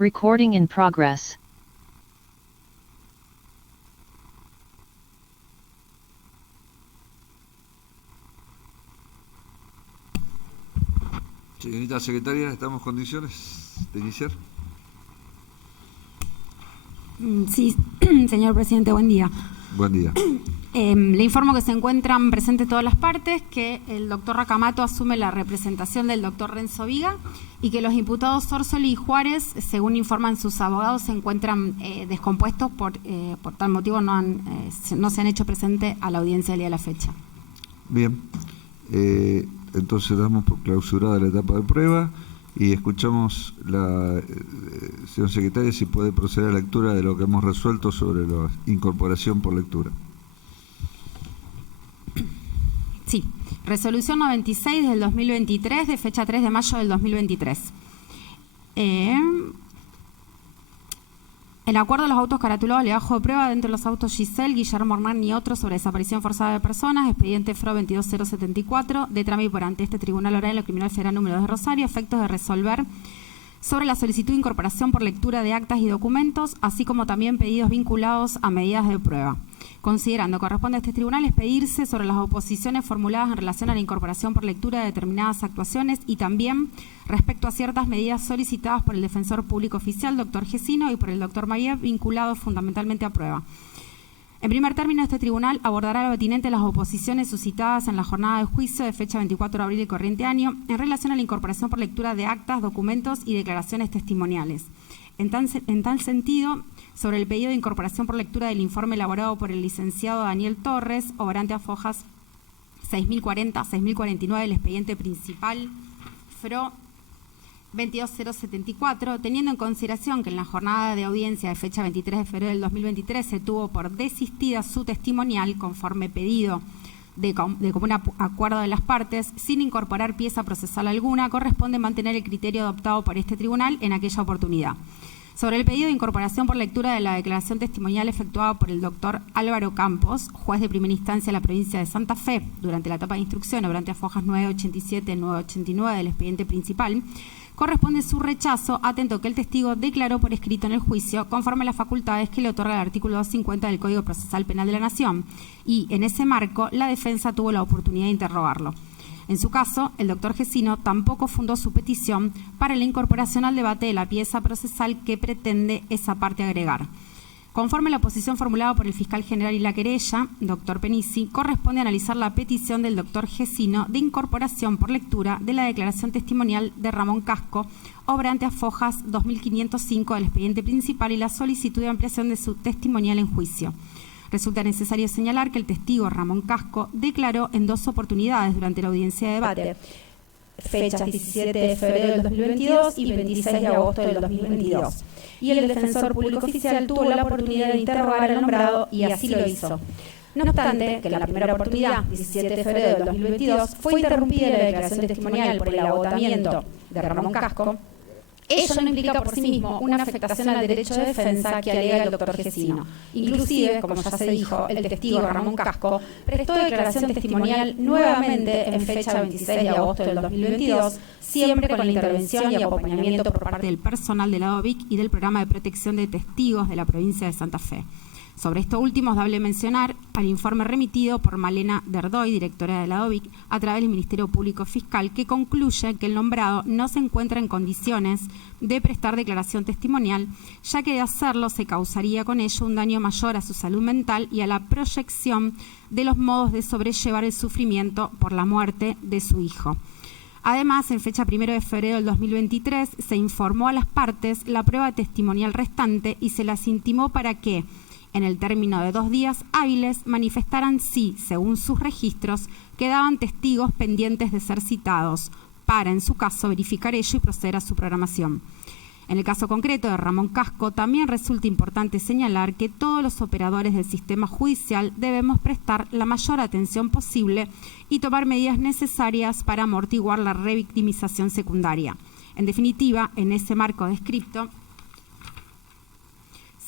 Recording in progress. Señorita secretaria, ¿estamos en condiciones de iniciar? Sí, señor presidente, buen día. Buen día. Le informo que se encuentran presentes todas las partes, que el doctor Racamato asume la representación del doctor Renzo Viga y que los imputados Sorsoli y Juárez, según informan sus abogados, se encuentran descompuestos, por tal motivo no se han hecho presentes a la audiencia del día de la fecha. Bien, entonces damos por clausurada la etapa de prueba y escuchamos la señor secretaria si puede proceder a la lectura de lo que hemos resuelto sobre la incorporación por lectura. Sí, resolución 96 del 2023, de fecha 3 de mayo del 2023. El acuerdo de los autos caratulados legajo de prueba dentro de los autos Giselle, Guillermo Hernán y otros sobre desaparición forzada de personas, expediente FRO 22074, de trámite por ante este Tribunal Oral en lo Criminal Federal número 2 de Rosario, efectos de resolver sobre la solicitud de incorporación por lectura de actas y documentos, así como también pedidos vinculados a medidas de prueba. Considerando que corresponde a este tribunal expedirse sobre las oposiciones formuladas en relación a la incorporación por lectura de determinadas actuaciones y también respecto a ciertas medidas solicitadas por el defensor público oficial, doctor Gesino, y por el doctor Mayer, vinculados fundamentalmente a prueba. En primer término, este tribunal abordará lo pertinente de las oposiciones suscitadas en la jornada de juicio de fecha 24 de abril del corriente año en relación a la incorporación por lectura de actas, documentos y declaraciones testimoniales. En tal sentido, sobre el pedido de incorporación por lectura del informe elaborado por el licenciado Daniel Torres, obrante a fojas 6040-6049 del expediente principal FRO 22074, teniendo en consideración que en la jornada de audiencia de fecha 23 de febrero del 2023 se tuvo por desistida su testimonial conforme pedido de común acuerdo de las partes, sin incorporar pieza procesal alguna, corresponde mantener el criterio adoptado por este tribunal en aquella oportunidad. Sobre el pedido de incorporación por lectura de la declaración testimonial efectuada por el doctor Álvaro Campos, juez de primera instancia de la provincia de Santa Fe, durante la etapa de instrucción, obrante a fojas 987 y 989 del expediente principal, corresponde su rechazo, atento que el testigo declaró por escrito en el juicio, conforme a las facultades que le otorga el artículo 250 del Código Procesal Penal de la Nación, y en ese marco la defensa tuvo la oportunidad de interrogarlo. En su caso, el doctor Gesino tampoco fundó su petición para la incorporación al debate de la pieza procesal que pretende esa parte agregar. Conforme a la posición formulada por el fiscal general y la querella, doctor Penisi, corresponde analizar la petición del doctor Gesino de incorporación por lectura de la declaración testimonial de Ramón Casco, obrante a fojas 2505 del expediente principal y la solicitud de ampliación de su testimonial en juicio. Resulta necesario señalar que el testigo Ramón Casco declaró en dos oportunidades durante la audiencia de debate, fechas 17 de febrero del 2022 y 26 de agosto del 2022. Y el defensor público oficial tuvo la oportunidad de interrogar al nombrado y así lo hizo. No obstante, que en la primera oportunidad, 17 de febrero del 2022, fue interrumpida la declaración testimonial por el agotamiento de Ramón Casco, ello no implica por sí mismo una afectación al derecho de defensa que alega el doctor Gesino. Inclusive, como ya se dijo, el testigo Ramón Casco prestó declaración testimonial nuevamente en fecha 26 de agosto del 2022, siempre con la intervención y acompañamiento por parte del personal de la DOVIC y del Programa de Protección de Testigos de la provincia de Santa Fe. Sobre esto último, es dable mencionar al informe remitido por Malena Derdoy, directora de la DOVIC, a través del Ministerio Público Fiscal, que concluye que el nombrado no se encuentra en condiciones de prestar declaración testimonial, ya que de hacerlo se causaría con ello un daño mayor a su salud mental y a la proyección de los modos de sobrellevar el sufrimiento por la muerte de su hijo. Además, en fecha 1 de febrero del 2023, se informó a las partes la prueba testimonial restante y se las intimó para que, en el término de 2 días hábiles, manifestaran si, según sus registros, quedaban testigos pendientes de ser citados, para, en su caso, verificar ello y proceder a su programación. En el caso concreto de Ramón Casco, también resulta importante señalar que todos los operadores del sistema judicial debemos prestar la mayor atención posible y tomar medidas necesarias para amortiguar la revictimización secundaria. En definitiva, en ese marco descripto,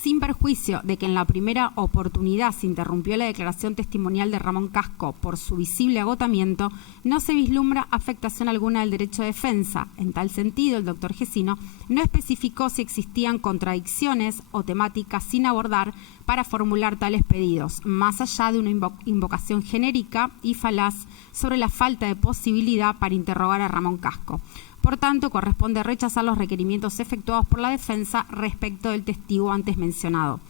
Sin perjuicio de que en la primera oportunidad se interrumpió la declaración testimonial de Ramón Casco por su visible agotamiento, no se vislumbra afectación alguna del derecho de defensa. En tal sentido, el doctor Gesino no especificó si existían contradicciones o temáticas sin abordar para formular tales pedidos, más allá de una invocación genérica y falaz sobre la falta de posibilidad para interrogar a Ramón Casco. Por tanto, corresponde rechazar los requerimientos efectuados por la defensa respecto del testigo antes mencionado.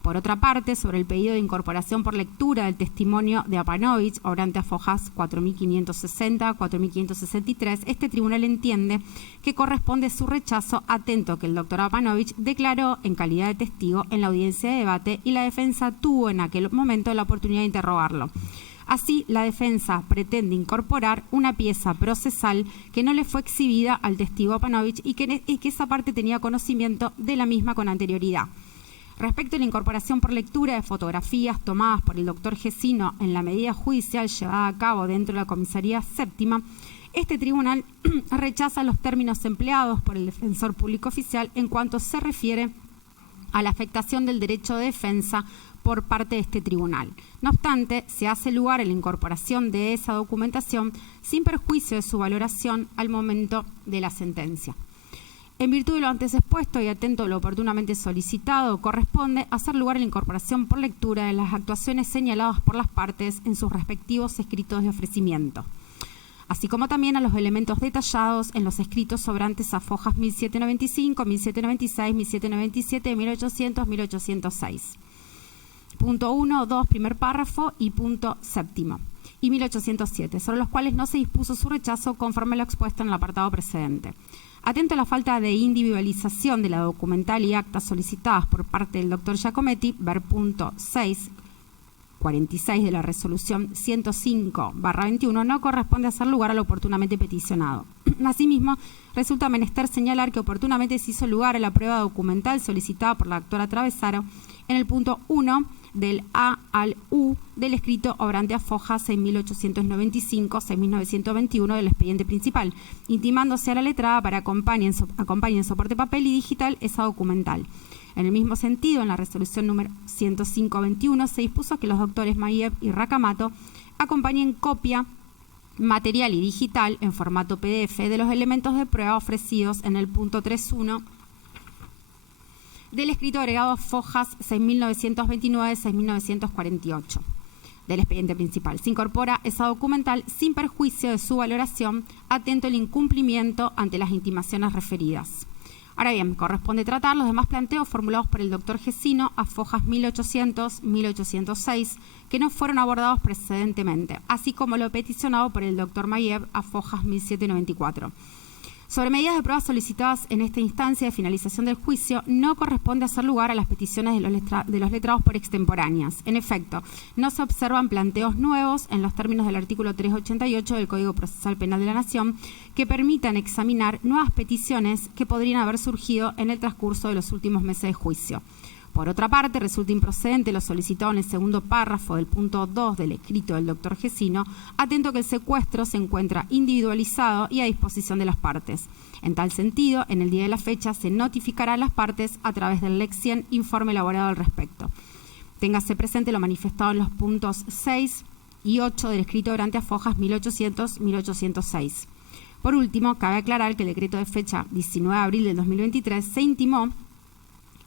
Por otra parte, sobre el pedido de incorporación por lectura del testimonio de Apanovich, obrante a fojas 4.560, 4.563, este tribunal entiende que corresponde su rechazo atento que el doctor Apanovich declaró en calidad de testigo en la audiencia de debate y la defensa tuvo en aquel momento la oportunidad de interrogarlo. Así, la defensa pretende incorporar una pieza procesal que no le fue exhibida al testigo Apanovich y que esa parte tenía conocimiento de la misma con anterioridad. Respecto a la incorporación por lectura de fotografías tomadas por el doctor Gesino en la medida judicial llevada a cabo dentro de la comisaría séptima, este tribunal rechaza los términos empleados por el defensor público oficial en cuanto se refiere a la afectación del derecho de defensa por parte de este tribunal. No obstante, se hace lugar a la incorporación de esa documentación sin perjuicio de su valoración al momento de la sentencia. En virtud de lo antes expuesto y atento a lo oportunamente solicitado, corresponde hacer lugar a la incorporación por lectura de las actuaciones señaladas por las partes en sus respectivos escritos de ofrecimiento, así como también a los elementos detallados en los escritos sobrantes a fojas 1795, 1796, 1797, 1800, 1806. Punto 1, 2, primer párrafo y punto séptimo, y 1807, sobre los cuales no se dispuso su rechazo conforme lo expuesto en el apartado precedente. Atento a la falta de individualización de la documental y actas solicitadas por parte del doctor Giacometti, ver punto 6, 46 de la resolución 105/21, no corresponde hacer lugar al oportunamente peticionado. Asimismo, resulta menester señalar que oportunamente se hizo lugar a la prueba documental solicitada por la doctora Travesaro en el punto 1 del A al U del escrito obrante a foja 6.895-6.921 del expediente principal, intimándose a la letrada para acompañar en soporte papel y digital esa documental. En el mismo sentido, en la resolución número 105/21 se dispuso que los doctores Mayev y Racamato acompañen copia material y digital en formato PDF de los elementos de prueba ofrecidos en el punto 3.1 del escrito agregado a fojas 6.929-6.948 del expediente principal. Se incorpora esa documental sin perjuicio de su valoración, atento al incumplimiento ante las intimaciones referidas. Ahora bien, corresponde tratar los demás planteos formulados por el doctor Gesino a fojas 1800, 1806, que no fueron abordados precedentemente, así como lo peticionado por el doctor Mayev a fojas 1794. Sobre medidas de prueba solicitadas en esta instancia de finalización del juicio, no corresponde hacer lugar a las peticiones de los letrados por extemporáneas. En efecto, no se observan planteos nuevos en los términos del artículo 388 del Código Procesal Penal de la Nación que permitan examinar nuevas peticiones que podrían haber surgido en el transcurso de los últimos meses de juicio. Por otra parte, resulta improcedente lo solicitado en el segundo párrafo del punto 2 del escrito del doctor Gesino, atento que el secuestro se encuentra individualizado y a disposición de las partes. En tal sentido, en el día de la fecha se notificará a las partes a través del Lex 100 informe elaborado al respecto. Téngase presente lo manifestado en los puntos 6 y 8 del escrito durante a fojas 1800-1806. Por último, cabe aclarar que el decreto de fecha 19 de abril del 2023 se intimó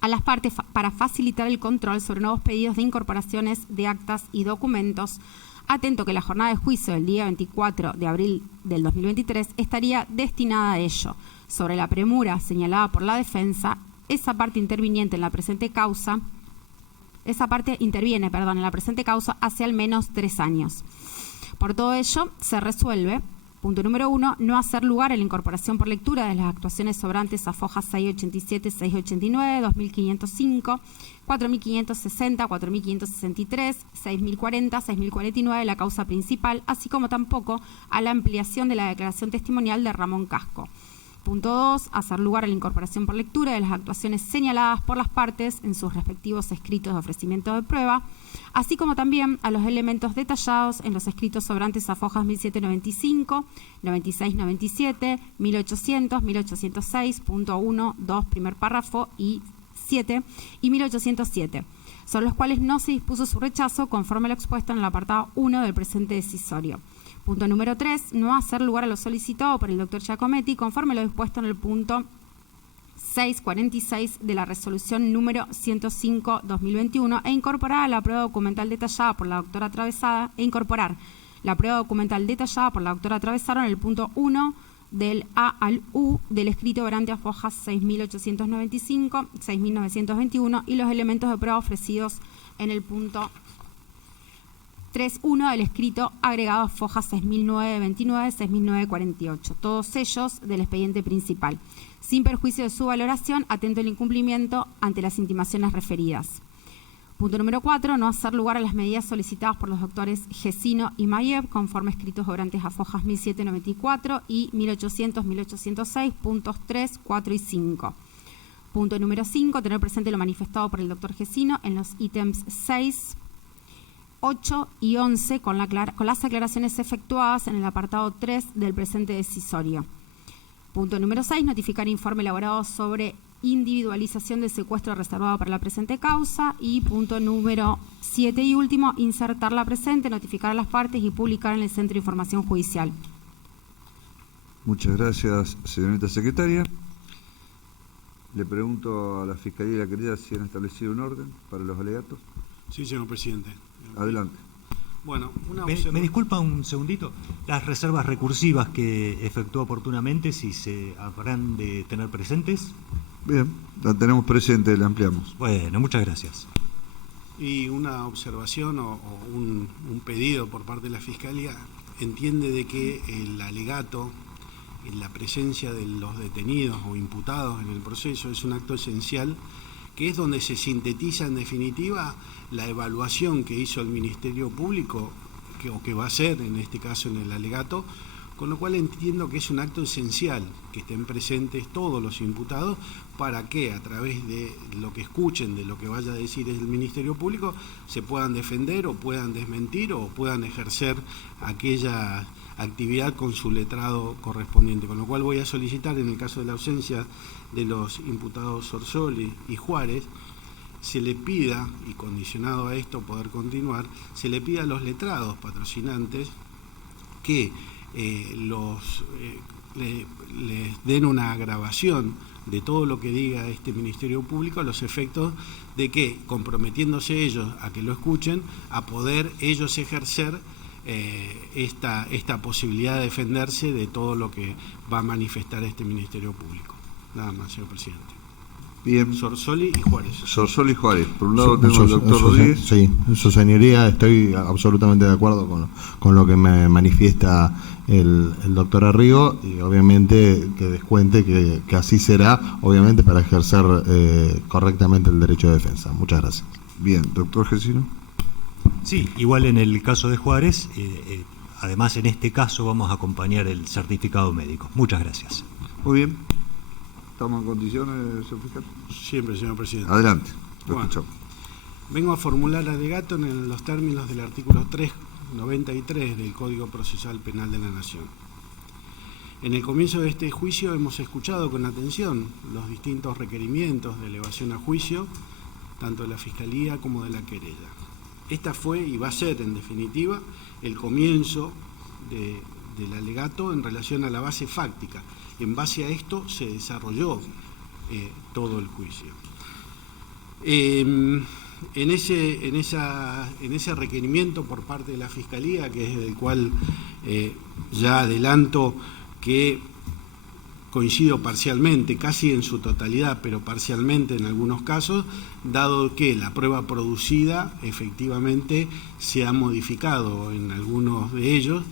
a las partes para facilitar el control sobre nuevos pedidos de incorporaciones de actas y documentos, atento que la jornada de juicio del día 24 de abril del 2023 estaría destinada a ello. Sobre la premura señalada por la defensa, esa parte interviene en la presente causa hace al menos 3 años. Por todo ello, se resuelve. Punto número 1, no hacer lugar a la incorporación por lectura de las actuaciones sobrantes a fojas 687, 689, 2505, 4560, 4563, 6040, 6049 de la causa principal, así como tampoco a la ampliación de la declaración testimonial de Ramón Casco. Punto 2, hacer lugar a la incorporación por lectura de las actuaciones señaladas por las partes en sus respectivos escritos de ofrecimiento de prueba, así como también a los elementos detallados en los escritos sobrantes a fojas 1795, 9697, 1800, 1806, punto 1, 2, primer párrafo y 1807 y 1807, sobre los cuales no se dispuso su rechazo conforme a lo expuesto en el apartado 1 del presente decisorio. Punto número 3, no hacer lugar a lo solicitado por el doctor Giacometti conforme a lo dispuesto en el punto 646 de la resolución número 105/2021 e incorporar la prueba documental detallada por la doctora Atravesada en el punto 1 del A al U del escrito verante a fojas 6.895, 6.921 y los elementos de prueba ofrecidos en el punto 3.1 del escrito agregado a fojas 6.929, 6.948, todos ellos del expediente principal, sin perjuicio de su valoración, atento al incumplimiento ante las intimaciones referidas. Punto número 4, no hacer lugar a las medidas solicitadas por los doctores Gesino y Mayev, conforme escritos orantes a fojas 1794 y 1800, 1806, puntos 3, 4 y 5. Punto número 5, tener presente lo manifestado por el doctor Gesino en los ítems 6, 8 y 11 con las aclaraciones efectuadas en el apartado 3 del presente decisorio. Punto número 6, notificar informe elaborado sobre individualización del secuestro reservado para la presente causa. Y punto número 7 y último, insertar la presente, notificar a las partes y publicar en el Centro de Información Judicial. Muchas gracias, señorita secretaria. Le pregunto a la Fiscalía y la querida si han establecido un orden para los alegatos. Sí, señor presidente. Adelante. Bueno, ¿Me disculpa un segundito? Las reservas recursivas que efectuó oportunamente, si se habrán de tener presentes. Bien, la tenemos presente, la ampliamos. Bueno, muchas gracias. Y una observación o un pedido por parte de la Fiscalía entiende de que el alegato, en la presencia de los detenidos o imputados en el proceso, es un acto esencial, que es donde se sintetiza en definitiva la evaluación que hizo el Ministerio Público, que va a hacer en este caso en el alegato, con lo cual entiendo que es un acto esencial que estén presentes todos los imputados para que a través de lo que escuchen, de lo que vaya a decir el Ministerio Público, se puedan defender o puedan desmentir o puedan ejercer aquella actividad con su letrado correspondiente, con lo cual voy a solicitar, en el caso de la ausencia de los imputados Sorsoli y Juárez, se le pida, y condicionado a esto poder continuar, se le pida a los letrados patrocinantes que les den una grabación de todo lo que diga este Ministerio Público a los efectos de que, comprometiéndose ellos a que lo escuchen, a poder ellos ejercer esta posibilidad de defenderse de todo lo que va a manifestar este Ministerio Público. Nada más, señor presidente. Bien. Sorsoli y Juárez. Sorsoli y Juárez. Por un lado tengo al doctor Rodríguez. Sí, su señoría, estoy absolutamente de acuerdo con lo que me manifiesta el doctor Arrigo, y obviamente que descuente que así será, obviamente para ejercer correctamente el derecho de defensa. Muchas gracias. Bien, doctor Gesino. Sí, igual en el caso de Juárez, además en este caso vamos a acompañar el certificado médico. Muchas gracias. Muy bien. ¿Estamos en condiciones, señor fiscal? Siempre, señor presidente. Adelante, lo Bueno, escuchamos. vengo a formular alegato en los términos del artículo 393 del Código Procesal Penal de la Nación. En el comienzo de este juicio hemos escuchado con atención los distintos requerimientos de elevación a juicio, tanto de la Fiscalía como de la querella. Esta fue y va a ser, en definitiva, el comienzo del alegato en relación a la base fáctica. En base a esto se desarrolló todo el juicio. En ese requerimiento por parte de la Fiscalía, que es el cual ya adelanto que coincido parcialmente, casi en su totalidad, pero parcialmente en algunos casos, dado que la prueba producida efectivamente se ha modificado en algunos de ellos,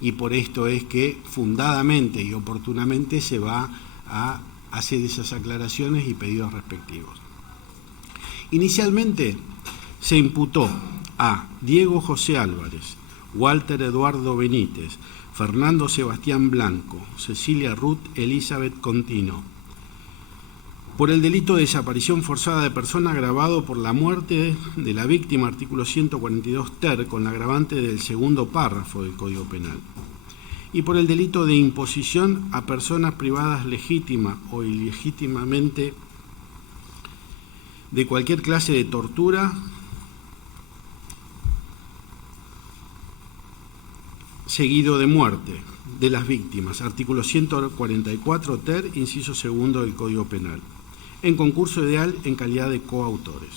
y por esto es que fundadamente y oportunamente se va a hacer esas aclaraciones y pedidos respectivos. Inicialmente se imputó a Diego José Álvarez, Walter Eduardo Benítez, Fernando Sebastián Blanco, Cecilia Ruth Elizabeth Contino, por el delito de desaparición forzada de persona agravado por la muerte de la víctima, artículo 142 ter, con la agravante del segundo párrafo del Código Penal, y por el delito de imposición a personas privadas legítima o ilegítimamente de cualquier clase de tortura seguido de muerte de las víctimas, artículo 144 ter, inciso segundo del Código Penal, en concurso ideal en calidad de coautores.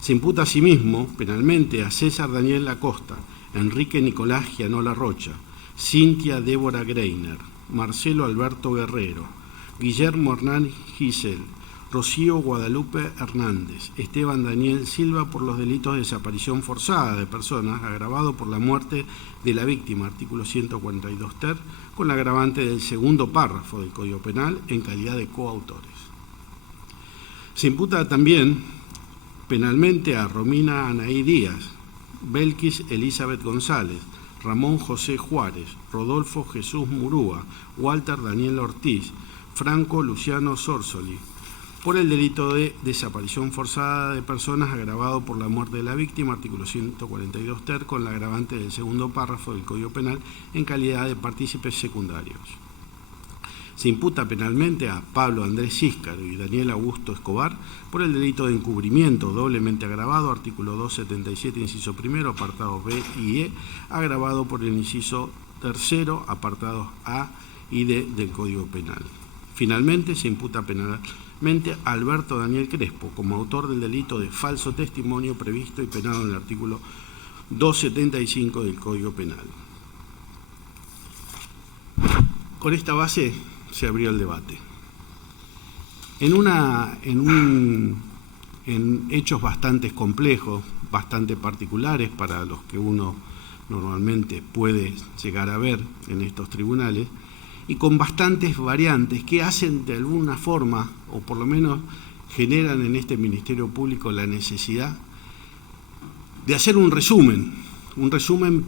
Se imputa asimismo penalmente a César Daniel Acosta, Enrique Nicolás Gianola Rocha, Cintia Débora Greiner, Marcelo Alberto Guerrero, Guillermo Hernán Gisel, Rocío Guadalupe Hernández, Esteban Daniel Silva por los delitos de desaparición forzada de personas, agravado por la muerte de la víctima, artículo 142 ter, con la agravante del segundo párrafo del Código Penal en calidad de coautores. Se imputa también penalmente a Romina Anaí Díaz, Belkis Elizabeth González, Ramón José Juárez, Rodolfo Jesús Murúa, Walter Daniel Ortiz, Franco Luciano Sorsoli, por el delito de desaparición forzada de personas agravado por la muerte de la víctima, artículo 142 ter, con la agravante del segundo párrafo del Código Penal en calidad de partícipes secundarios. Se imputa penalmente a Pablo Andrés Císcaro y Daniel Augusto Escobar por el delito de encubrimiento doblemente agravado, artículo 277, inciso primero, apartados B y E, agravado por el inciso tercero, apartados A y D del Código Penal. Finalmente, se imputa penalmente a Alberto Daniel Crespo como autor del delito de falso testimonio previsto y penado en el artículo 275 del Código Penal. Con esta base se abrió el debate. En hechos bastante complejos, bastante particulares para los que uno normalmente puede llegar a ver en estos tribunales, y con bastantes variantes que hacen de alguna forma, o por lo menos generan en este Ministerio Público la necesidad de hacer un resumen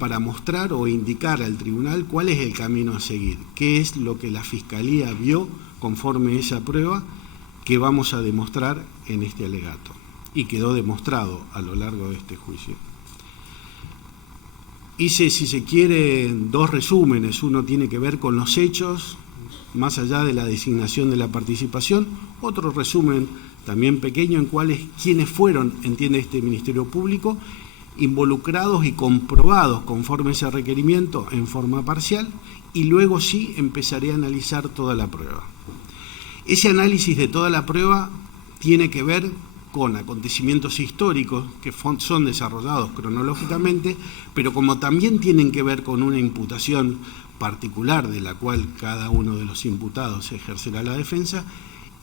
para mostrar o indicar al tribunal cuál es el camino a seguir, qué es lo que la Fiscalía vio conforme a esa prueba que vamos a demostrar en este alegato, y quedó demostrado a lo largo de este juicio. Hice, si se quiere, dos resúmenes. Uno tiene que ver con los hechos, más allá de la designación de la participación. Otro resumen también pequeño en quiénes fueron, entiende este Ministerio Público, involucrados y comprobados conforme a ese requerimiento en forma parcial, y luego sí empezaré a analizar toda la prueba. Ese análisis de toda la prueba tiene que ver con acontecimientos históricos que son desarrollados cronológicamente, pero como también tienen que ver con una imputación particular de la cual cada uno de los imputados ejercerá la defensa,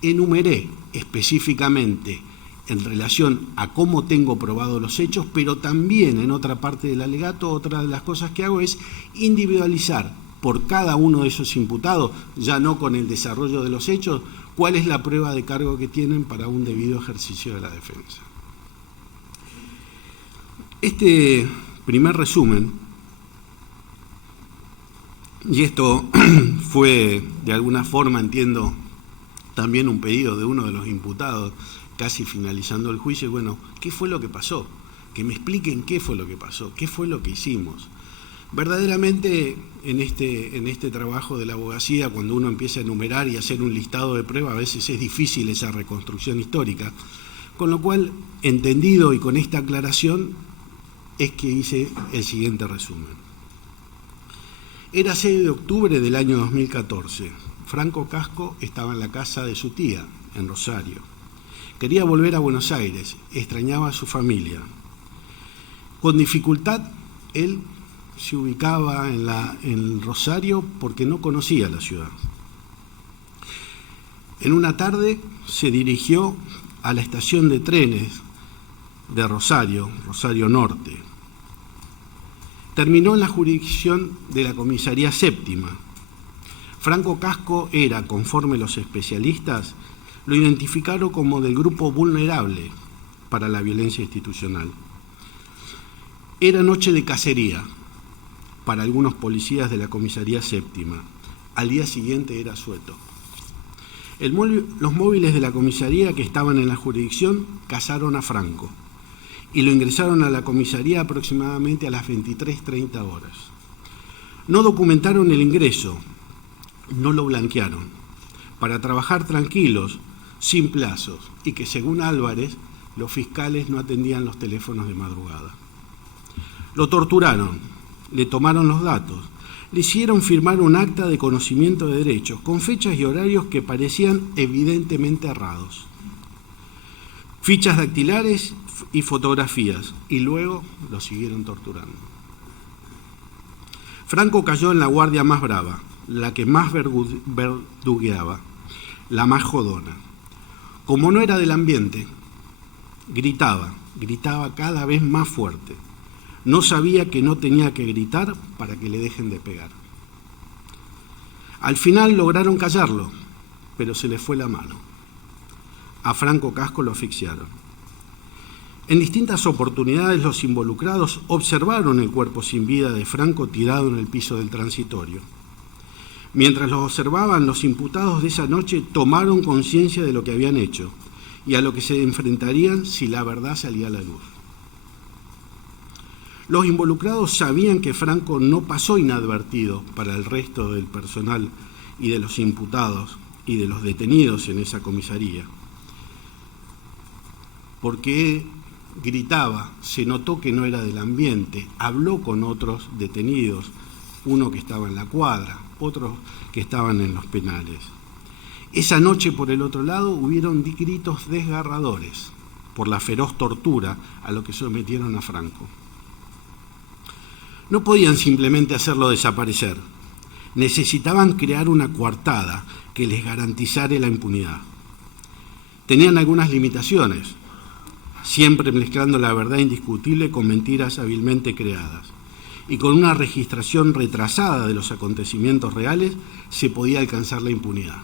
enumeré específicamente en relación a cómo tengo probado los hechos, pero también en otra parte del alegato, otra de las cosas que hago es individualizar por cada uno de esos imputados, ya no con el desarrollo de los hechos, cuál es la prueba de cargo que tienen para un debido ejercicio de la defensa. Este primer resumen, y esto fue de alguna forma, entiendo, también un pedido de uno de los imputados, casi finalizando el juicio, bueno, ¿qué fue lo que pasó? Que me expliquen qué fue lo que pasó, qué fue lo que hicimos. Verdaderamente, en este trabajo de la abogacía, cuando uno empieza a enumerar y hacer un listado de pruebas, a veces es difícil esa reconstrucción histórica. Con lo cual, entendido y con esta aclaración, es que hice el siguiente resumen. Era 6 de octubre del año 2014. Franco Casco estaba en la casa de su tía, en Rosario. Quería volver a Buenos Aires, extrañaba a su familia. Con dificultad, él se ubicaba en Rosario porque no conocía la ciudad. En una tarde se dirigió a la estación de trenes de Rosario, Rosario Norte. Terminó en la jurisdicción de la Comisaría Séptima. Franco Casco era, conforme los especialistas, lo identificaron como del grupo vulnerable para la violencia institucional. Era noche de cacería para algunos policías de la Comisaría Séptima. Al día siguiente era suelto. Los móviles de la comisaría que estaban en la jurisdicción cazaron a Franco y lo ingresaron a la comisaría aproximadamente a las 23:30 horas. No documentaron el ingreso, no lo blanquearon, para trabajar tranquilos, sin plazos, y que según Álvarez los fiscales no atendían los teléfonos de madrugada. Lo torturaron, le tomaron los datos, le hicieron firmar un acta de conocimiento de derechos con fechas y horarios que parecían evidentemente errados, fichas dactilares y fotografías, y luego lo siguieron torturando. Franco cayó en la guardia más brava, la que más verdugueaba, la más jodona. Como no era del ambiente, gritaba cada vez más fuerte. No sabía que no tenía que gritar para que le dejen de pegar. Al final lograron callarlo, pero se le fue la mano. A Franco Casco lo asfixiaron. En distintas oportunidades los involucrados observaron el cuerpo sin vida de Franco tirado en el piso del transitorio. Mientras los observaban, los imputados de esa noche tomaron conciencia de lo que habían hecho y a lo que se enfrentarían si la verdad salía a la luz. Los involucrados sabían que Franco no pasó inadvertido para el resto del personal y de los imputados y de los detenidos en esa comisaría, porque gritaba, se notó que no era del ambiente, habló con otros detenidos, uno que estaba en la cuadra, otros que estaban en los penales. Esa noche, por el otro lado, hubieron gritos desgarradores por la feroz tortura a lo que sometieron a Franco. No podían simplemente hacerlo desaparecer, necesitaban crear una coartada que les garantizara la impunidad. Tenían algunas limitaciones, siempre mezclando la verdad indiscutible con mentiras hábilmente creadas, y con una registración retrasada de los acontecimientos reales se podía alcanzar la impunidad.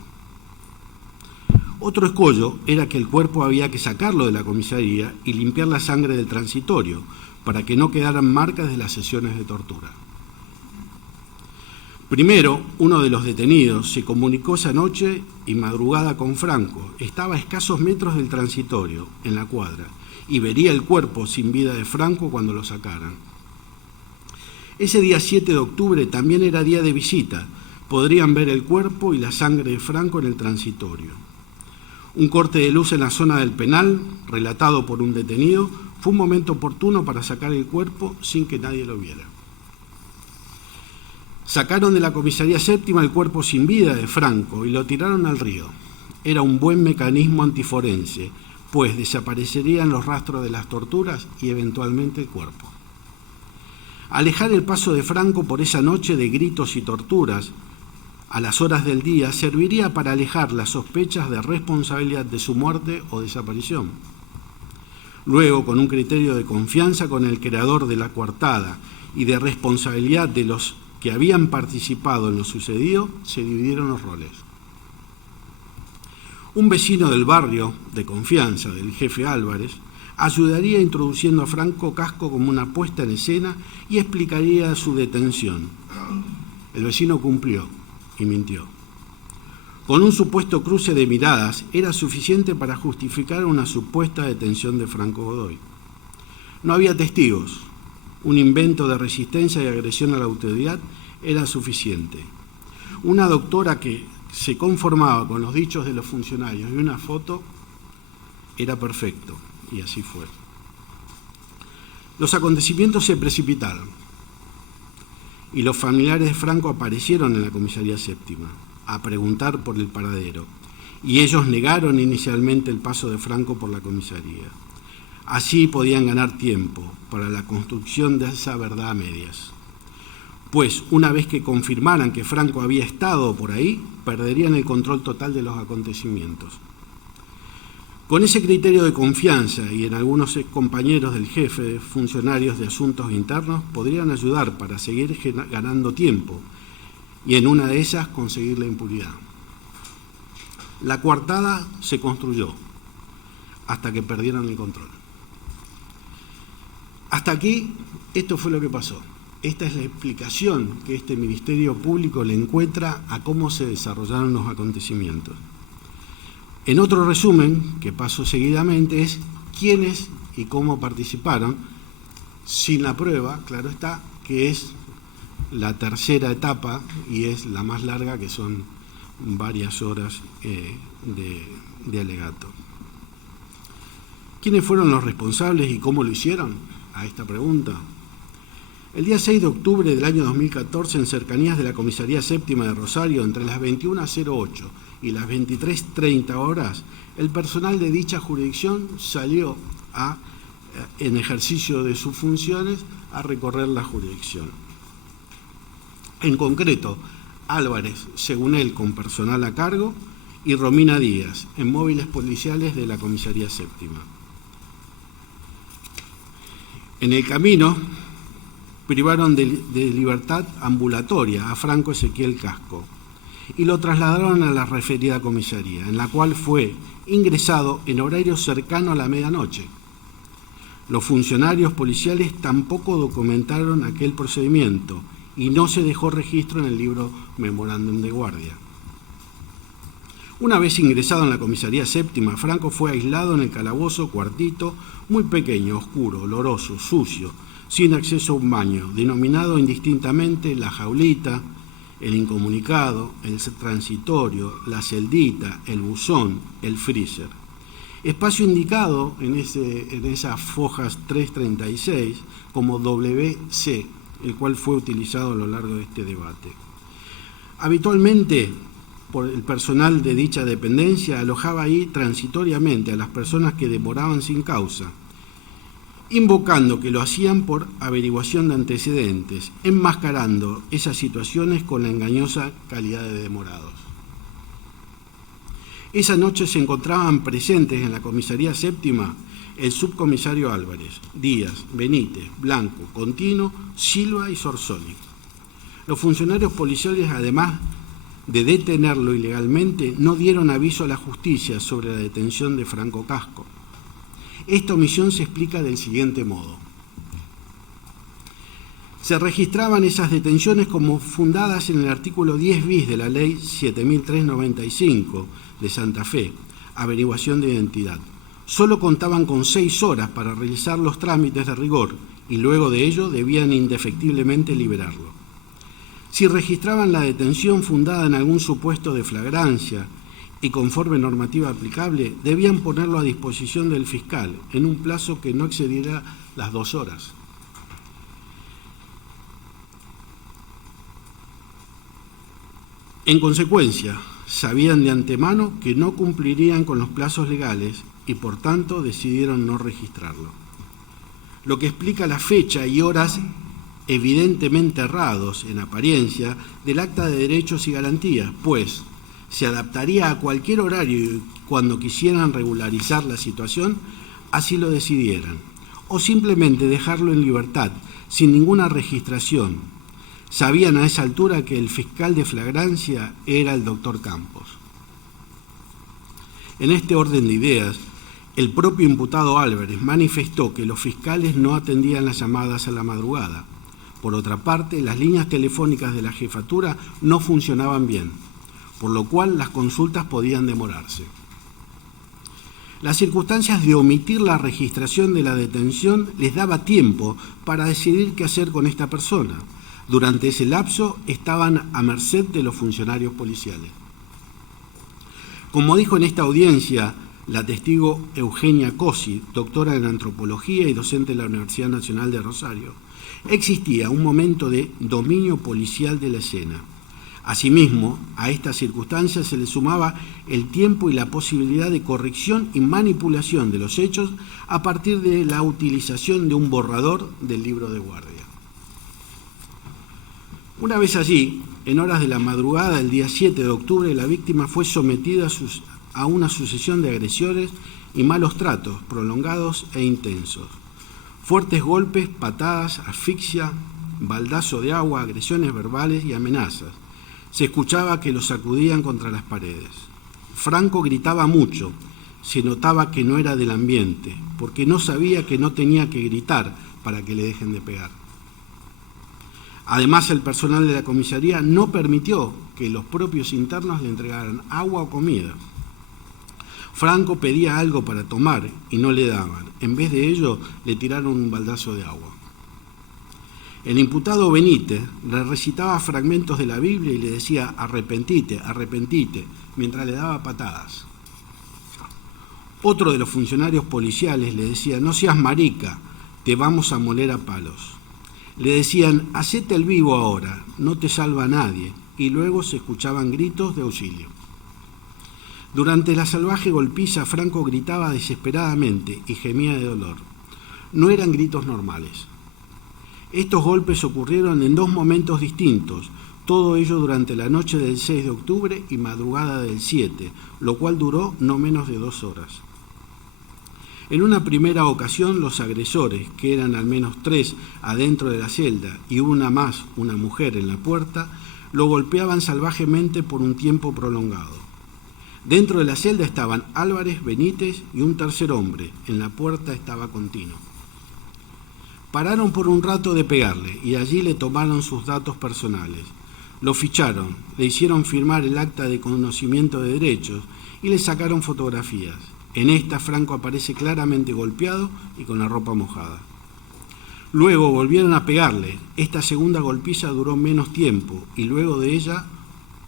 Otro escollo era que el cuerpo había que sacarlo de la comisaría y limpiar la sangre del transitorio para que no quedaran marcas de las sesiones de tortura. Primero, uno de los detenidos se comunicó esa noche y madrugada con Franco. Estaba a escasos metros del transitorio, en la cuadra, y vería el cuerpo sin vida de Franco cuando lo sacaran. Ese día 7 de octubre también era día de visita. Podrían ver el cuerpo y la sangre de Franco en el transitorio. Un corte de luz en la zona del penal, relatado por un detenido, fue un momento oportuno para sacar el cuerpo sin que nadie lo viera. Sacaron de la comisaría séptima el cuerpo sin vida de Franco y lo tiraron al río. Era un buen mecanismo antiforense, pues desaparecerían los rastros de las torturas y eventualmente el cuerpo. Alejar el paso de Franco por esa noche de gritos y torturas a las horas del día serviría para alejar las sospechas de responsabilidad de su muerte o desaparición. Luego, con un criterio de confianza con el creador de la coartada y de responsabilidad de los que habían participado en lo sucedido, se dividieron los roles. Un vecino del barrio, de confianza del jefe Álvarez, ayudaría introduciendo a Franco Casco como una puesta en escena y explicaría su detención. El vecino cumplió y mintió. Con un supuesto cruce de miradas era suficiente para justificar una supuesta detención de Franco Godoy. No había testigos. Un invento de resistencia y agresión a la autoridad era suficiente. Una doctora que se conformaba con los dichos de los funcionarios y una foto era perfecto, y así fue. Los acontecimientos se precipitaron y los familiares de Franco aparecieron en la comisaría séptima a preguntar por el paradero, y ellos negaron inicialmente el paso de Franco por la comisaría. Así podían ganar tiempo para la construcción de esa verdad a medias, pues una vez que confirmaran que Franco había estado por ahí, perderían el control total de los acontecimientos. Con ese criterio de confianza y en algunos compañeros del jefe, funcionarios de asuntos internos, podrían ayudar para seguir ganando tiempo y en una de esas conseguir la impunidad. La coartada se construyó hasta que perdieron el control. Hasta aquí, esto fue lo que pasó. Esta es la explicación que este Ministerio Público le encuentra a cómo se desarrollaron los acontecimientos. En otro resumen, que paso seguidamente, es quiénes y cómo participaron, sin la prueba, claro está, que es la tercera etapa y es la más larga, que son varias horas de alegato. ¿Quiénes fueron los responsables y cómo lo hicieron? A esta pregunta. El día 6 de octubre del año 2014, en cercanías de la Comisaría Séptima de Rosario, entre las 21:08 y las 23:30 horas, el personal de dicha jurisdicción salió en ejercicio de sus funciones a recorrer la jurisdicción. En concreto, Álvarez, según él, con personal a cargo, y Romina Díaz, en móviles policiales de la Comisaría Séptima. En el camino, privaron de libertad ambulatoria a Franco Ezequiel Casco y lo trasladaron a la referida comisaría, en la cual fue ingresado en horario cercano a la medianoche. Los funcionarios policiales tampoco documentaron aquel procedimiento y no se dejó registro en el libro Memorándum de Guardia. Una vez ingresado en la Comisaría Séptima, Franco fue aislado en el calabozo cuartito muy pequeño, oscuro, oloroso, sucio, sin acceso a un baño, denominado indistintamente la jaulita, el incomunicado, el transitorio, la celdita, el buzón, el freezer. Espacio indicado en esas fojas 336 como WC, el cual fue utilizado a lo largo de este debate. Habitualmente, por el personal de dicha dependencia alojaba ahí transitoriamente a las personas que demoraban sin causa, invocando que lo hacían por averiguación de antecedentes, enmascarando esas situaciones con la engañosa calidad de demorados. Esa noche se encontraban presentes en la Comisaría Séptima el subcomisario Álvarez, Díaz, Benítez, Blanco, Contino, Silva y Sorsoli. Los funcionarios policiales, además de detenerlo ilegalmente, no dieron aviso a la justicia sobre la detención de Franco Casco. Esta omisión se explica del siguiente modo. Se registraban esas detenciones como fundadas en el artículo 10 bis de la Ley 7395 de Santa Fe, averiguación de identidad. Solo contaban con 6 horas para realizar los trámites de rigor y luego de ello debían indefectiblemente liberarlo. Si registraban la detención fundada en algún supuesto de flagrancia y conforme normativa aplicable, debían ponerlo a disposición del fiscal en un plazo que no excediera las 2 horas. En consecuencia, sabían de antemano que no cumplirían con los plazos legales y por tanto decidieron no registrarlo. Lo que explica la fecha y horas evidentemente errados en apariencia del acta de derechos y garantías, pues se adaptaría a cualquier horario cuando quisieran regularizar la situación, así lo decidieran, o simplemente dejarlo en libertad, sin ninguna registración. Sabían a esa altura que el fiscal de flagrancia era el doctor Campos. En este orden de ideas, el propio imputado Álvarez manifestó que los fiscales no atendían las llamadas a la madrugada. Por otra parte, las líneas telefónicas de la jefatura no funcionaban bien, por lo cual las consultas podían demorarse. Las circunstancias de omitir la registración de la detención les daba tiempo para decidir qué hacer con esta persona. Durante ese lapso estaban a merced de los funcionarios policiales. Como dijo en esta audiencia la testigo Eugenia Cosi, doctora en antropología y docente de la Universidad Nacional de Rosario, existía un momento de dominio policial de la escena. Asimismo, a esta circunstancia se le sumaba el tiempo y la posibilidad de corrección y manipulación de los hechos a partir de la utilización de un borrador del libro de guardia. Una vez allí, en horas de la madrugada del día 7 de octubre, la víctima fue sometida a una sucesión de agresiones y malos tratos prolongados e intensos. Fuertes golpes, patadas, asfixia, baldazo de agua, agresiones verbales y amenazas. Se escuchaba que lo sacudían contra las paredes. Franco gritaba mucho, se notaba que no era del ambiente, porque no sabía que no tenía que gritar para que le dejen de pegar. Además, el personal de la comisaría no permitió que los propios internos le entregaran agua o comida. Franco pedía algo para tomar y no le daban. En vez de ello, le tiraron un baldazo de agua. El imputado Benítez le recitaba fragmentos de la Biblia y le decía: arrepentite, arrepentite, mientras le daba patadas. Otro de los funcionarios policiales le decía: no seas marica, te vamos a moler a palos. Le decían: hacete el vivo ahora, no te salva nadie, y luego se escuchaban gritos de auxilio. Durante la salvaje golpiza, Franco gritaba desesperadamente y gemía de dolor. No eran gritos normales. Estos golpes ocurrieron en 2 momentos distintos, todo ello durante la noche del 6 de octubre y madrugada del 7, lo cual duró no menos de 2 horas. En una primera ocasión, los agresores, que eran al menos 3 adentro de la celda y una mujer en la puerta, lo golpeaban salvajemente por un tiempo prolongado. Dentro de la celda estaban Álvarez, Benítez y un tercer hombre. En la puerta estaba Contino. Pararon por un rato de pegarle y allí le tomaron sus datos personales. Lo ficharon, le hicieron firmar el acta de conocimiento de derechos y le sacaron fotografías. En esta, Franco aparece claramente golpeado y con la ropa mojada. Luego volvieron a pegarle. Esta segunda golpiza duró menos tiempo y luego de ella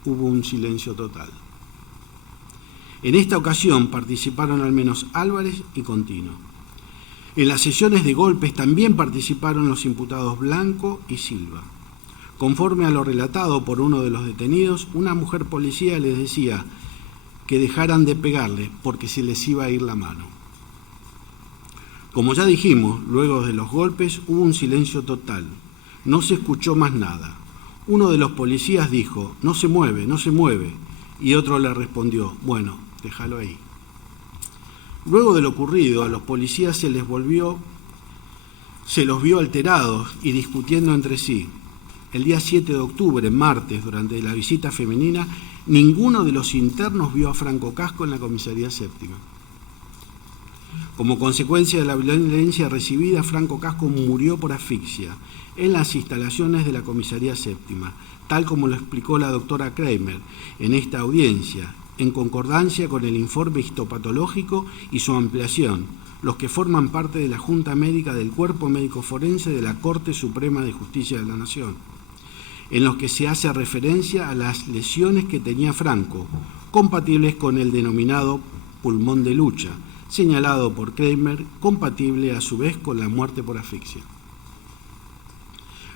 hubo un silencio total. En esta ocasión participaron al menos Álvarez y Contino. En las sesiones de golpes también participaron los imputados Blanco y Silva. Conforme a lo relatado por uno de los detenidos, una mujer policía les decía que dejaran de pegarle porque se les iba a ir la mano. Como ya dijimos, luego de los golpes hubo un silencio total. No se escuchó más nada. Uno de los policías dijo: no se mueve, no se mueve. Y otro le respondió: bueno, déjalo ahí. Luego de lo ocurrido, a los policías se los vio alterados y discutiendo entre sí. El día 7 de octubre, martes, durante la visita femenina, ninguno de los internos vio a Franco Casco en la comisaría séptima. Como consecuencia de la violencia recibida, Franco Casco murió por asfixia en las instalaciones de la comisaría séptima, tal como lo explicó la doctora Kramer en esta audiencia, en concordancia con el informe histopatológico y su ampliación, los que forman parte de la Junta Médica del Cuerpo Médico Forense de la Corte Suprema de Justicia de la Nación, en los que se hace referencia a las lesiones que tenía Franco, compatibles con el denominado pulmón de lucha, señalado por Kramer, compatible a su vez con la muerte por asfixia.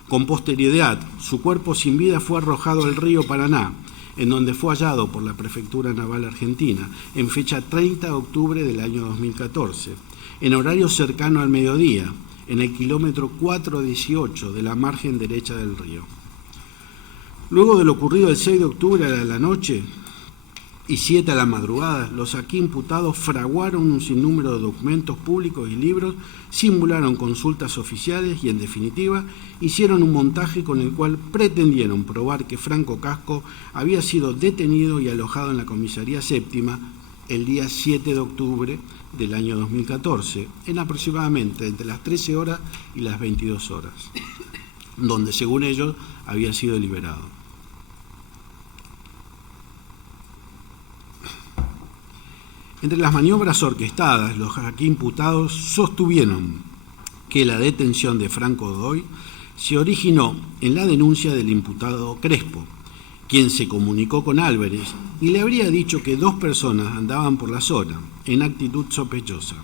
Con posterioridad, su cuerpo sin vida fue arrojado al río Paraná, en donde fue hallado por la Prefectura Naval Argentina en fecha 30 de octubre del año 2014, en horario cercano al mediodía, en el kilómetro 418 de la margen derecha del río. Luego de lo ocurrido el 6 de octubre a la noche y 7 a la madrugada, los aquí imputados fraguaron un sinnúmero de documentos públicos y libros, simularon consultas oficiales y, en definitiva, hicieron un montaje con el cual pretendieron probar que Franco Casco había sido detenido y alojado en la comisaría séptima el día 7 de octubre del año 2014, en aproximadamente entre las 13 horas y las 22 horas, donde, según ellos, había sido liberado. Entre las maniobras orquestadas, los aquí imputados sostuvieron que la detención de Franco Godoy se originó en la denuncia del imputado Crespo, quien se comunicó con Álvarez y le habría dicho que 2 personas andaban por la zona en actitud sospechosa,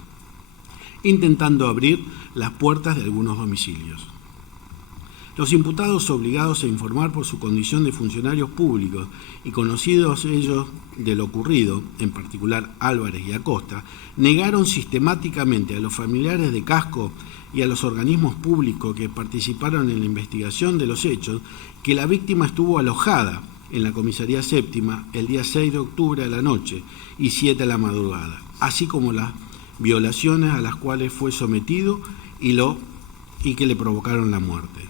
intentando abrir las puertas de algunos domicilios. Los imputados, obligados a informar por su condición de funcionarios públicos y conocidos ellos de lo ocurrido, en particular Álvarez y Acosta, negaron sistemáticamente a los familiares de Casco y a los organismos públicos que participaron en la investigación de los hechos que la víctima estuvo alojada en la comisaría séptima el día 6 de octubre a la noche y 7 a la madrugada, así como las violaciones a las cuales fue sometido y que le provocaron la muerte.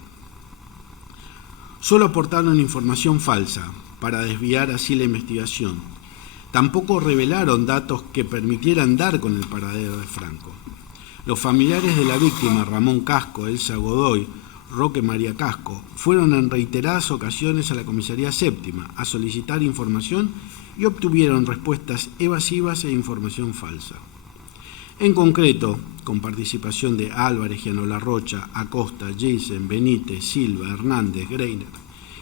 Solo aportaron información falsa para desviar así la investigación. Tampoco revelaron datos que permitieran dar con el paradero de Franco. Los familiares de la víctima, Ramón Casco, Elsa Godoy, Roque María Casco, fueron en reiteradas ocasiones a la comisaría séptima a solicitar información y obtuvieron respuestas evasivas e información falsa. En concreto, con participación de Álvarez, Gianola Rocha, Acosta, Jensen, Benítez, Silva, Hernández, Greiner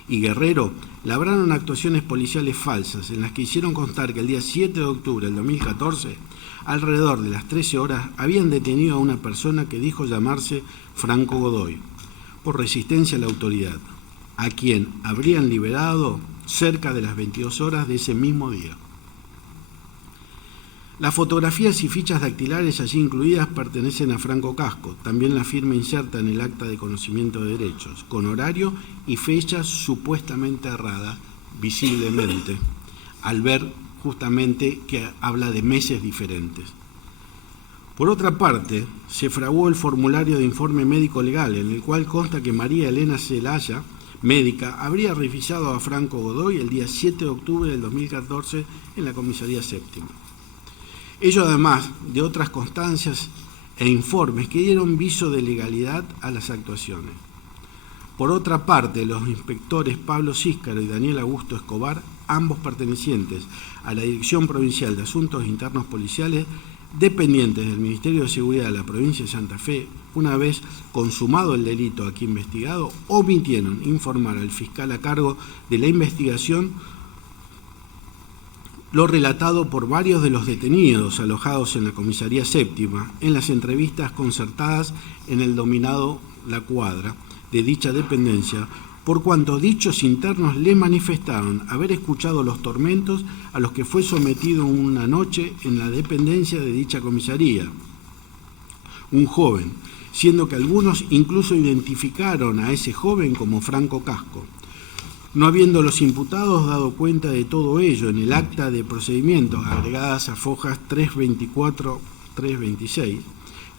y Guerrero labraron actuaciones policiales falsas en las que hicieron constar que el día 7 de octubre del 2014, alrededor de las 13 horas, habían detenido a una persona que dijo llamarse Franco Godoy por resistencia a la autoridad, a quien habrían liberado cerca de las 22 horas de ese mismo día. Las fotografías y fichas dactilares allí incluidas pertenecen a Franco Casco, también la firma inserta en el acta de conocimiento de derechos, con horario y fecha supuestamente errada, visiblemente, al ver justamente que habla de meses diferentes. Por otra parte, se fraguó el formulario de informe médico legal, en el cual consta que María Elena Celaya, médica, habría revisado a Franco Godoy el día 7 de octubre del 2014 en la comisaría séptima. Ello además de otras constancias e informes que dieron viso de legalidad a las actuaciones. Por otra parte, los inspectores Pablo Císcaro y Daniel Augusto Escobar, ambos pertenecientes a la Dirección Provincial de Asuntos Internos Policiales, dependientes del Ministerio de Seguridad de la provincia de Santa Fe, una vez consumado el delito aquí investigado, omitieron informar al fiscal a cargo de la investigación lo relatado por varios de los detenidos alojados en la comisaría séptima en las entrevistas concertadas en el denominado La Cuadra de dicha dependencia, por cuanto dichos internos le manifestaron haber escuchado los tormentos a los que fue sometido una noche en la dependencia de dicha comisaría, un joven, siendo que algunos incluso identificaron a ese joven como Franco Casco. No habiendo los imputados dado cuenta de todo ello en el acta de procedimiento agregadas a fojas 324-326,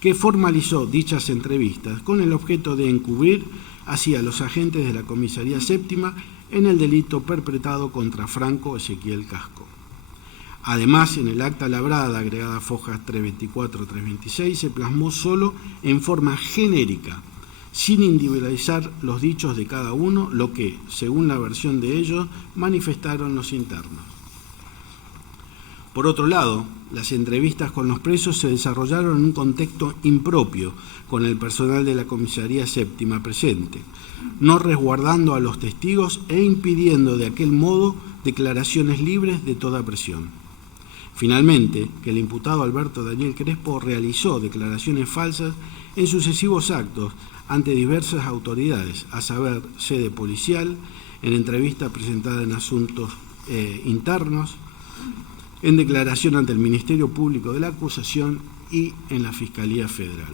que formalizó dichas entrevistas con el objeto de encubrir así a los agentes de la comisaría séptima en el delito perpetrado contra Franco Ezequiel Casco. Además, en el acta labrada agregada a fojas 324-326 se plasmó solo en forma genérica, sin individualizar los dichos de cada uno, lo que, según la versión de ellos, manifestaron los internos. Por otro lado, las entrevistas con los presos se desarrollaron en un contexto impropio con el personal de la comisaría séptima presente, no resguardando a los testigos e impidiendo de aquel modo declaraciones libres de toda presión. Finalmente, que el imputado Alberto Daniel Crespo realizó declaraciones falsas en sucesivos actos ante diversas autoridades, a saber, sede policial, en entrevista presentada en asuntos internos, en declaración ante el Ministerio Público de la Acusación y en la Fiscalía Federal.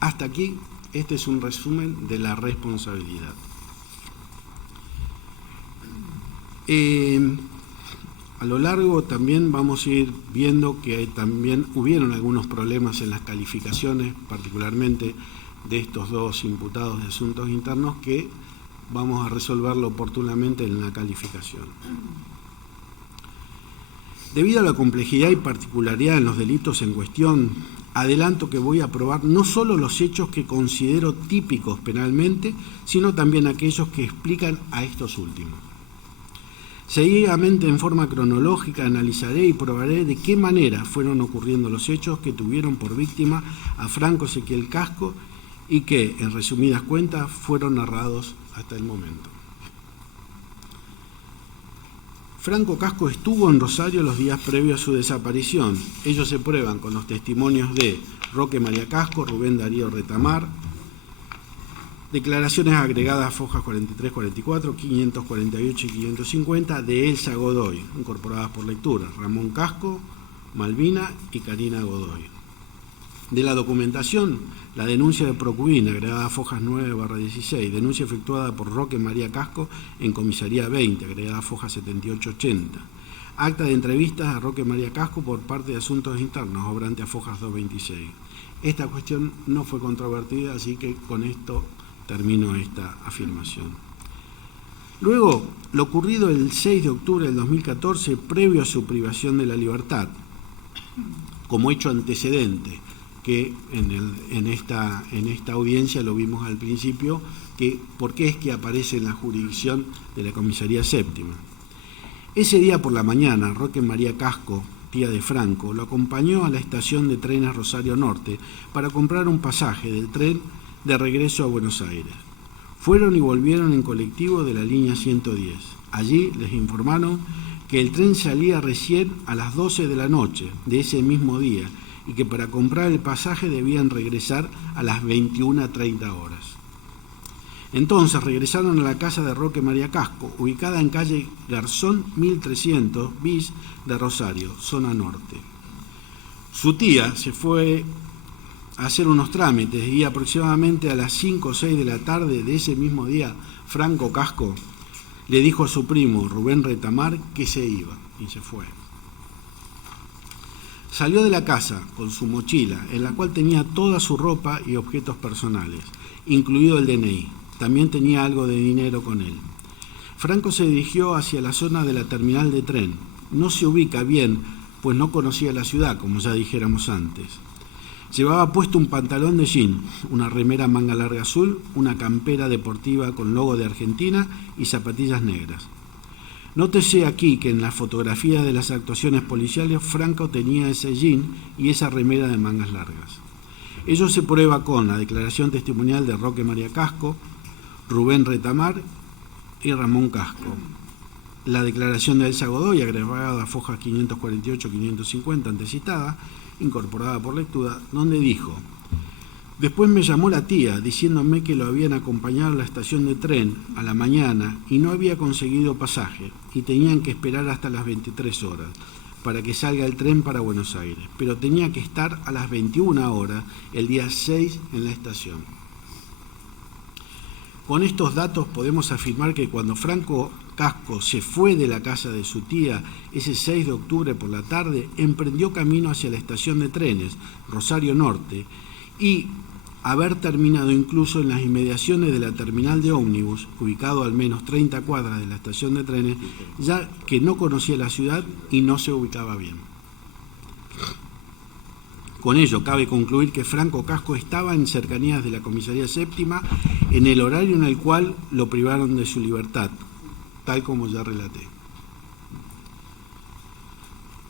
Hasta aquí, este es un resumen de la responsabilidad. A lo largo también vamos a ir viendo que también hubieron algunos problemas en las calificaciones, particularmente de estos dos imputados de asuntos internos, que vamos a resolverlo oportunamente en la calificación. Debido a la complejidad y particularidad en los delitos en cuestión, adelanto que voy a probar no solo los hechos que considero típicos penalmente, sino también aquellos que explican a estos últimos. Seguidamente, en forma cronológica, analizaré y probaré de qué manera fueron ocurriendo los hechos que tuvieron por víctima a Franco Ezequiel Casco y que, en resumidas cuentas, fueron narrados hasta el momento. Franco Casco estuvo en Rosario los días previos a su desaparición. Ellos se prueban con los testimonios de Roque María Casco, Rubén Darío Retamar, declaraciones agregadas a fojas 43, 44, 548 y 550 de Elsa Godoy, incorporadas por lectura, Ramón Casco, Malvina y Karina Godoy. De la documentación, la denuncia de Procubín, agregada a fojas 9/16, denuncia efectuada por Roque María Casco en comisaría 20, agregada a fojas 78-80. Acta de entrevistas a Roque María Casco por parte de Asuntos Internos, obrante a fojas 226. Esta cuestión no fue controvertida, así que con esto termino esta afirmación. Luego, lo ocurrido el 6 de octubre del 2014, previo a su privación de la libertad, como hecho antecedente, que en esta audiencia lo vimos al principio, que por qué es que aparece en la jurisdicción de la comisaría séptima. Ese día por la mañana, Roque María Casco, tía de Franco, lo acompañó a la estación de trenes Rosario Norte para comprar un pasaje del tren de regreso a Buenos Aires. Fueron y volvieron en colectivo de la línea 110. Allí les informaron que el tren salía recién a las 12 de la noche de ese mismo día y que para comprar el pasaje debían regresar a las 21:30 horas. Entonces regresaron a la casa de Roque María Casco, ubicada en calle Garzón 1300 bis de Rosario, zona norte. Su tía se fue a hacer unos trámites y aproximadamente a las 5 o 6 de la tarde de ese mismo día, Franco Casco le dijo a su primo Rubén Retamar que se iba y se fue. Salió de la casa con su mochila, en la cual tenía toda su ropa y objetos personales, incluido el DNI. También tenía algo de dinero con él. Franco se dirigió hacia la zona de la terminal de tren. No se ubica bien, pues no conocía la ciudad, como ya dijéramos antes. Llevaba puesto un pantalón de jean, una remera manga larga azul, una campera deportiva con logo de Argentina y zapatillas negras. Nótese aquí que en las fotografías de las actuaciones policiales Franco tenía ese jean y esa remera de mangas largas. Ello se prueba con la declaración testimonial de Roque María Casco, Rubén Retamar y Ramón Casco. La declaración de Elsa Godoy, agregada a fojas 548-550 antecitada, incorporada por lectura, donde dijo: después me llamó la tía diciéndome que lo habían acompañado a la estación de tren a la mañana y no había conseguido pasaje y tenían que esperar hasta las 23 horas para que salga el tren para Buenos Aires, pero tenía que estar a las 21 horas el día 6 en la estación. Con estos datos podemos afirmar que cuando Franco Casco se fue de la casa de su tía ese 6 de octubre por la tarde, emprendió camino hacia la estación de trenes Rosario Norte y haber terminado incluso en las inmediaciones de la terminal de ómnibus, ubicado a al menos 30 cuadras de la estación de trenes, ya que no conocía la ciudad y no se ubicaba bien. Con ello cabe concluir que Franco Casco estaba en cercanías de la comisaría séptima en el horario en el cual lo privaron de su libertad, tal como ya relaté.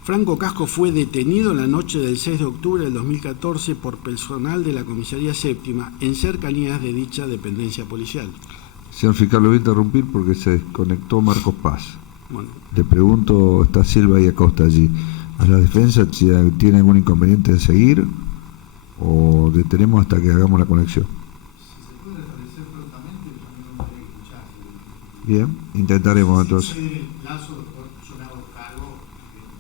Franco Casco fue detenido la noche del 6 de octubre del 2014 por personal de la comisaría séptima en cercanías de dicha dependencia policial. Señor fiscal, lo voy a interrumpir porque se desconectó Marcos Paz. Bueno, Le pregunto, está Silva y Acosta allí. ¿A la defensa si tiene algún inconveniente en seguir o detenemos hasta que hagamos la conexión? Si se puede establecer prontamente, también me gustaría escuchar. Bien, intentaremos entonces. Si el plazo, yo me hago cargo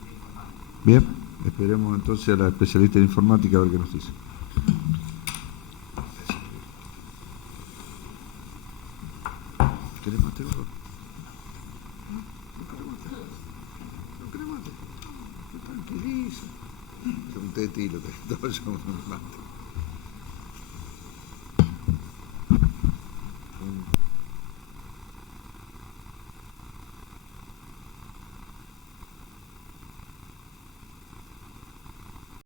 de informática. Bien, esperemos entonces a la especialista en informática a ver qué nos dice. ¿Querés mate, gordo? No querés mate. Tranquiliza. Un tetilo, todo yo un mate.